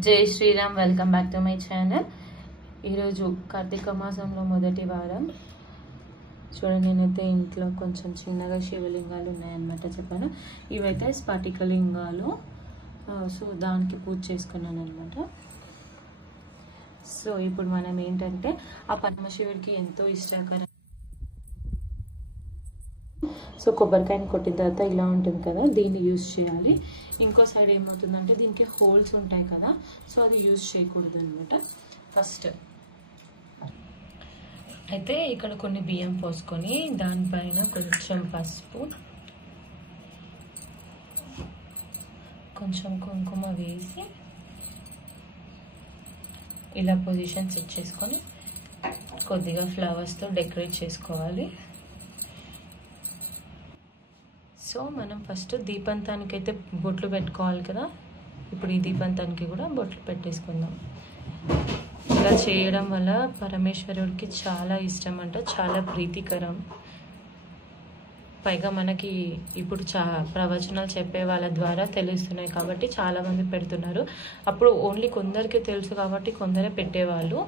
జై Shriram. Welcome back to my channel. ఈరోజు కార్తీక మాసంలో మొదటి వారం. చూడండి, నేనైతే ఇంట్లో కొంచెం చిన్నగా శివలింగాలు ఉన్నాయన్నమాట. చెప్పాను, ఇవైతే స్ఫటికలింగాలు. సో దానికి పూజ చేసుకున్నాను అనమాట. సో ఇప్పుడు మనం ఏంటంటే ఆ పరమశివుడికి ఎంతో ఇష్టకరం. సో కొబ్బరికాయని కొట్టిన తర్వాత ఇలా ఉంటుంది కదా, దీన్ని యూజ్ చేయాలి. ఇంకో సైడ్ ఏమవుతుందంటే దీనికి హోల్స్ ఉంటాయి కదా, సో అది యూజ్ చేయకూడదు అనమాట. ఫస్ట్ అయితే ఇక్కడ కొన్ని బియ్యం పోసుకొని దానిపైన కొంచెం పసుపు, కొంచెం కుంకుమ వేసి ఇలా పొజిషన్ సెట్ చేసుకొని కొద్దిగా ఫ్లవర్స్తో డెకరేట్ చేసుకోవాలి. సో మనం ఫస్ట్ దీపంతానికి అయితే బొట్లు పెట్టుకోవాలి కదా. ఇప్పుడు ఈ దీపంతానికి కూడా బొట్లు పెట్టేసుకుందాం. ఇలా చేయడం వల్ల పరమేశ్వరుడికి చాలా ఇష్టం అంట, చాలా ప్రీతికరం. పైగా మనకి ఇప్పుడు ప్రవచనాలు చెప్పే వాళ్ళ ద్వారా తెలుస్తున్నాయి కాబట్టి చాలామంది పెడుతున్నారు. అప్పుడు ఓన్లీ కొందరికి తెలుసు కాబట్టి కొందరే పెట్టేవాళ్ళు.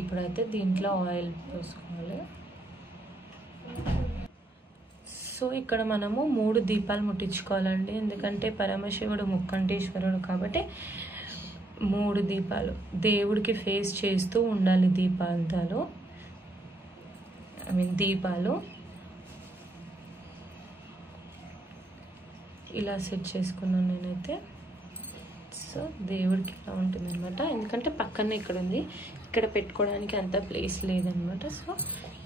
ఇప్పుడైతే దీంట్లో ఆయిల్ పోసుకోవాలి. సో ఇక్కడ మనము 3 దీపాలు ముట్టించుకోవాలండి. ఎందుకంటే పరమశివుడు ముక్కంటేశ్వరుడు కాబట్టి 3 దీపాలు దేవుడికి ఫేస్ చేస్తూ ఉండాలి. దీపాలు ఇలా సెట్ చేసుకున్నాను నేనైతే. సో దేవుడికి ఇలా ఉంటుంది అనమాట. ఎందుకంటే పక్కనే ఇక్కడ ఉంది, ఇక్కడ పెట్టుకోవడానికి అంత ప్లేస్ లేదనమాట. సో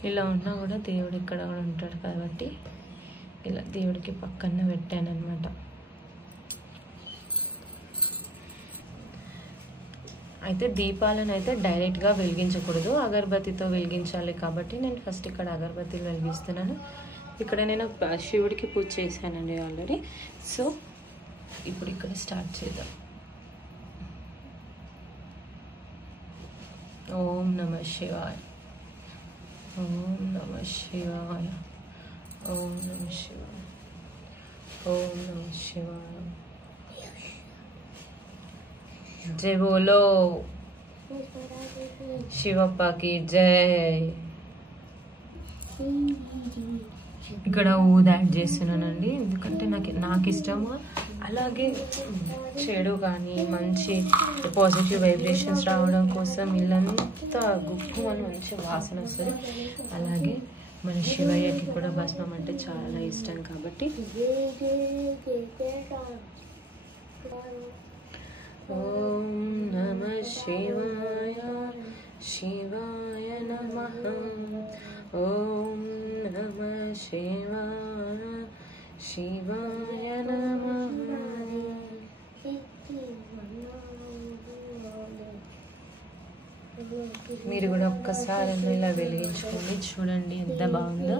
ఇలా ఉన్నా కూడా దేవుడు ఇక్కడ కూడా ఉంటాడు కాబట్టి ఇలా దేవుడికి పక్కన పెట్టాను అనమాట. అయితే దీపాలను అయితే డైరెక్ట్గా వెలిగించకూడదు, అగరబత్తితో వెలిగించాలి. కాబట్టి నేను ఫస్ట్ ఇక్కడ అగరబత్తిలు వెలిగిస్తున్నాను. ఇక్కడ నేను శివుడికి పూజ చేశానండి ఆల్రెడీ. సో ఇప్పుడు ఇక్కడ స్టార్ట్ చేద్దాం. ఓం నమః శివాయ, ఓం నమః శివాయ, ఓం నమః శివాయ, ఓం నమః శివాయ. జై బోలో శివప్పకి జై. ఇక్కడ ఊది యాడ్ చేస్తున్నానండి, ఎందుకంటే నాకు ఇష్టము. అలాగే చెడు కానీ మంచి పాజిటివ్ వైబ్రేషన్స్ రావడం కోసం ఇల్లంతా గుప్పు అని మంచి వాసన వస్తుంది. అలాగే మన శివయ్యకి కూడా భస్మం అంటే చాలా ఇష్టం కాబట్టి ఓం నమః శివాయ, శివాయ నమః. ఓం నమః శివాయ, శివాయ నమః. మీరు కూడా ఒక్కసారి ఇలా వెలిగించుకోండి. చూడండి ఎంత బాగుందో.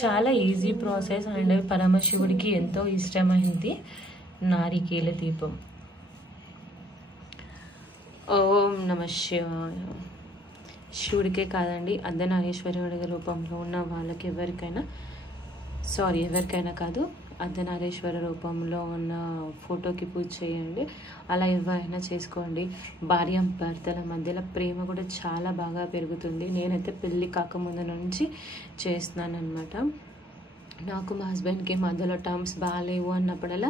చాలా ఈజీ ప్రాసెస్ అండ్ పరమశివుడికి ఎంతో ఇష్టమైంది నారికేల దీపం. ఓం నమః శివాయ. శివుడికే కాదండి, అర్ధనారీశ్వరుడి రూపంలో ఉన్న వాళ్ళకి ఎవరికైనా కాదు, అర్ధనారీశ్వర రూపంలో ఉన్న ఫోటోకి పూజ చేయండి. అలా ఎవరైనా చేసుకోండి. భార్య భర్తల మధ్యలో ప్రేమ కూడా చాలా బాగా పెరుగుతుంది. నేనైతే పెళ్ళి కాకముందు నుంచి చేస్తున్నాను అనమాట. నాకు మా హస్బెండ్కి మధ్యలో టర్మ్స్ బాగాలేవు అన్నప్పుడల్లా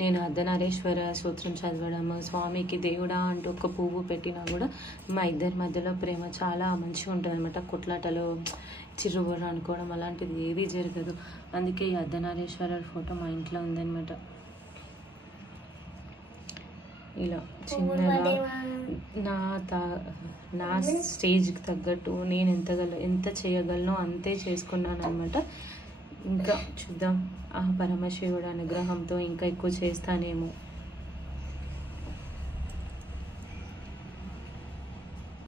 నేను అర్ధనారీశ్వర స్తోత్రం చదవడం, స్వామికి దేవుడా అంటూ ఒక పువ్వు పెట్టినా కూడా మా ఇద్దరి మధ్యలో ప్రేమ చాలా మంచిగా ఉంటుంది అనమాట. కొట్లాటలు, చిరుబుర్ర అనుకోవడం అలాంటిది ఏది జరగదు. అందుకే ఈ అర్ధనారీశ్వర ఫోటో మా ఇంట్లో ఉందన్నమాట. ఇలా చిన్నగా నా స్టేజ్కి తగ్గట్టు నేను ఎంత చేయగలనో అంతే చేసుకున్నాను అనమాట. ఇంకా చూద్దాం, ఆ పరమశివుడు అనుగ్రహంతో ఇంకా ఎక్కువ చేస్తానేమో.